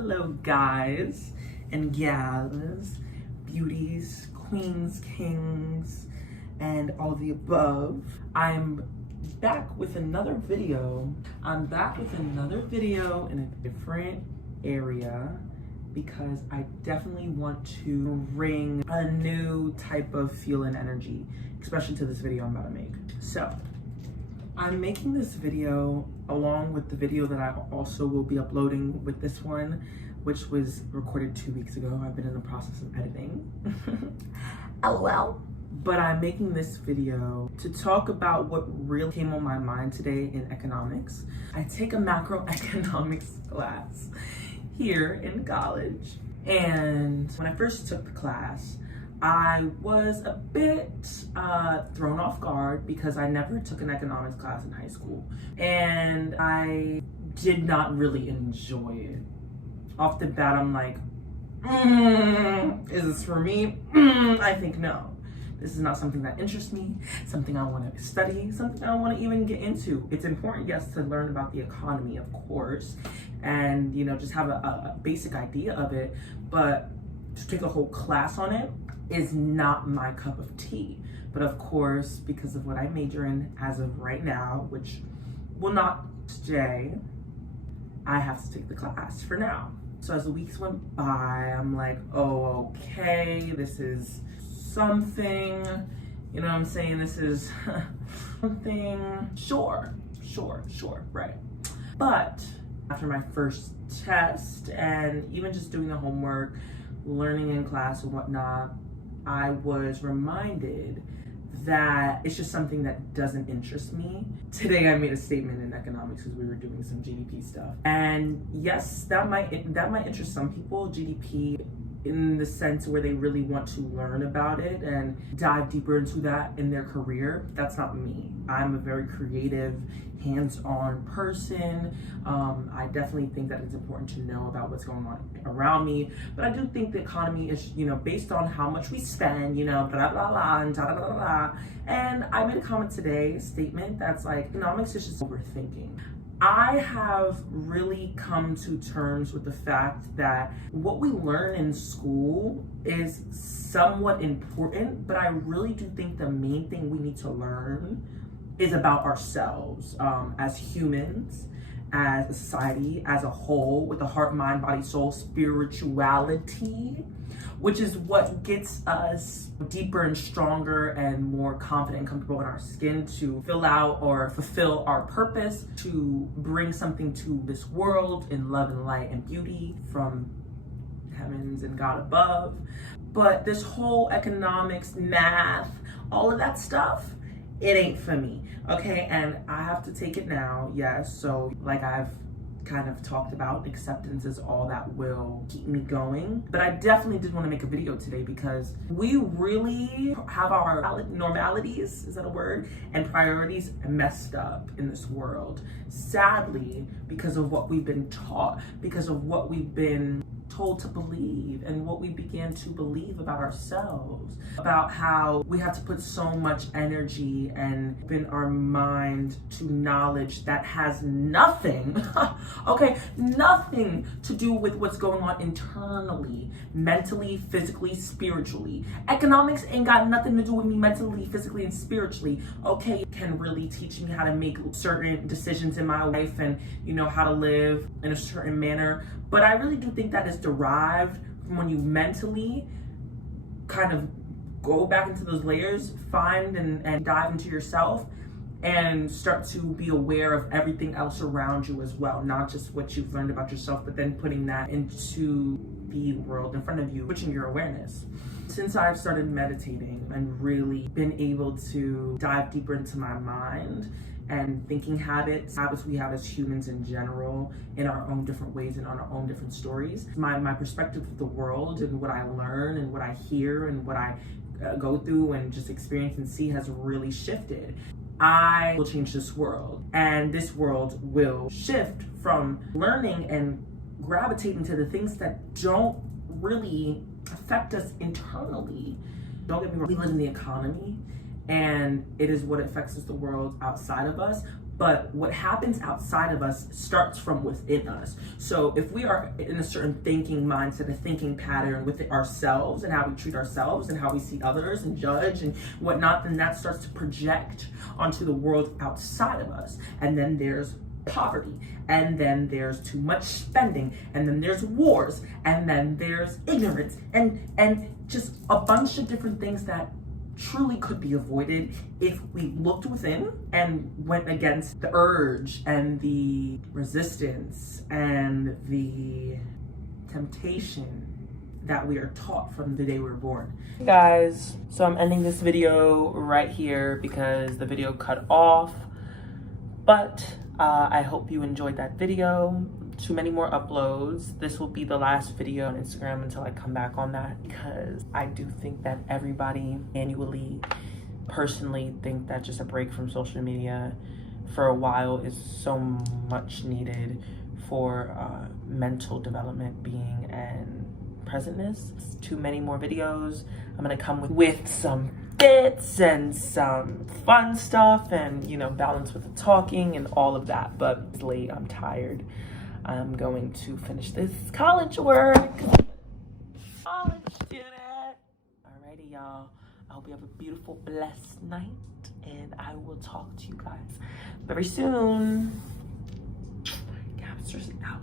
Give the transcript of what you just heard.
Hello guys and gals, beauties, queens, kings, and all the above. I'm back with another video. I'm back with another video in a different area because I definitely want to bring a new type of feel and energy, especially to this video I'm about to make. So I'm making this video along with the video that I also will be uploading with this one, which was recorded 2 weeks ago. I've been in the process of editing. LOL. But I'm making this video to talk about what really came on my mind today in economics. I take a macroeconomics class here in college. And when I first took the class, I was a bit thrown off guard because I never took an economics class in high school. And I did not really enjoy it. Off the bat, I'm like, is this for me? I think no. This is not something that interests me, something I want to study, something I want to even get into. It's important, yes, to learn about the economy, of course, and, you know, just have a basic idea of it, but to take a whole class on it is not my cup of tea. But of course, because of what I major in as of right now, which will not stay, I have to take the class for now. So as the weeks went by, I'm like, oh, okay, this is something, you know what I'm saying? This is something, sure, right. But after my first test and even just doing the homework, learning in class and whatnot, I was reminded that it's just something that doesn't interest me. Today I made a statement in economics because we were doing some GDP stuff. And yes, that might interest some people, GDP, in the sense where they really want to learn about it and dive deeper into that in their career. That's not me. I'm a very creative, hands-on person. I definitely think that it's important to know about what's going on around me, but I do think the economy is, you know, based on how much we spend, you know, blah, blah, blah, and da, da, da, da. And I made a comment today, a statement that's like, economics is just overthinking. I have really come to terms with the fact that what we learn in school is somewhat important, but I really do think the main thing we need to learn is about ourselves as humans, as a society, as a whole, with a heart, mind, body, soul, spirituality, which is what gets us deeper and stronger and more confident and comfortable in our skin to fill out or fulfill our purpose, to bring something to this world in love and light and beauty from heavens and God above. But this whole economics, math, all of that stuff, it ain't for me, okay? And I have to take it now, yes. So like I've kind of talked about, acceptance is all that will keep me going. But I definitely did want to make a video today because we really have our normalities, is that a word, and priorities messed up in this world. Sadly, because of what we've been taught, because of what we've been told to believe and what we began to believe about ourselves, about how we have to put so much energy and open our mind to knowledge that has nothing, okay, nothing to do with what's going on internally, mentally, physically, spiritually. Economics ain't got nothing to do with me mentally, physically, and spiritually. Okay, it can really teach me how to make certain decisions in my life and, you know, how to live in a certain manner. But I really do think that is derived from when you mentally kind of go back into those layers, find and dive into yourself and start to be aware of everything else around you as well. Not just what you've learned about yourself, but then putting that into the world in front of you, switching your awareness. Since I've started meditating and really been able to dive deeper into my mind and thinking habits we have as humans in general, in our own different ways and on our own different stories. My perspective of the world and what I learn and what I hear and what I go through and just experience and see has really shifted. I will change this world, and this world will shift from learning and gravitating to the things that don't really affect us internally. Don't get me wrong, we live in the economy, and it is what affects us, the world outside of us, but what happens outside of us starts from within us. So if we are in a certain thinking mindset, a thinking pattern with ourselves and how we treat ourselves and how we see others and judge and whatnot, then that starts to project onto the world outside of us. And then there's poverty, and then there's too much spending, and then there's wars, and then there's ignorance, and just a bunch of different things that truly could be avoided if we looked within and went against the urge and the resistance and the temptation that we are taught from the day we were born. Hey guys, so I'm ending this video right here because the video cut off, but I hope you enjoyed that video. Too many more uploads. This will be the last video on Instagram until I come back on that, because I do think that everybody personally think that just a break from social media for a while is so much needed for mental development, being, and presentness. Too many more videos. I'm gonna come with some bits and some fun stuff, and you know, balance with the talking and all of that. But it's late, I'm tired. I'm going to finish this college work. College student. Alrighty, y'all. I hope you have a beautiful, blessed night, and I will talk to you guys very soon. Gabsters out.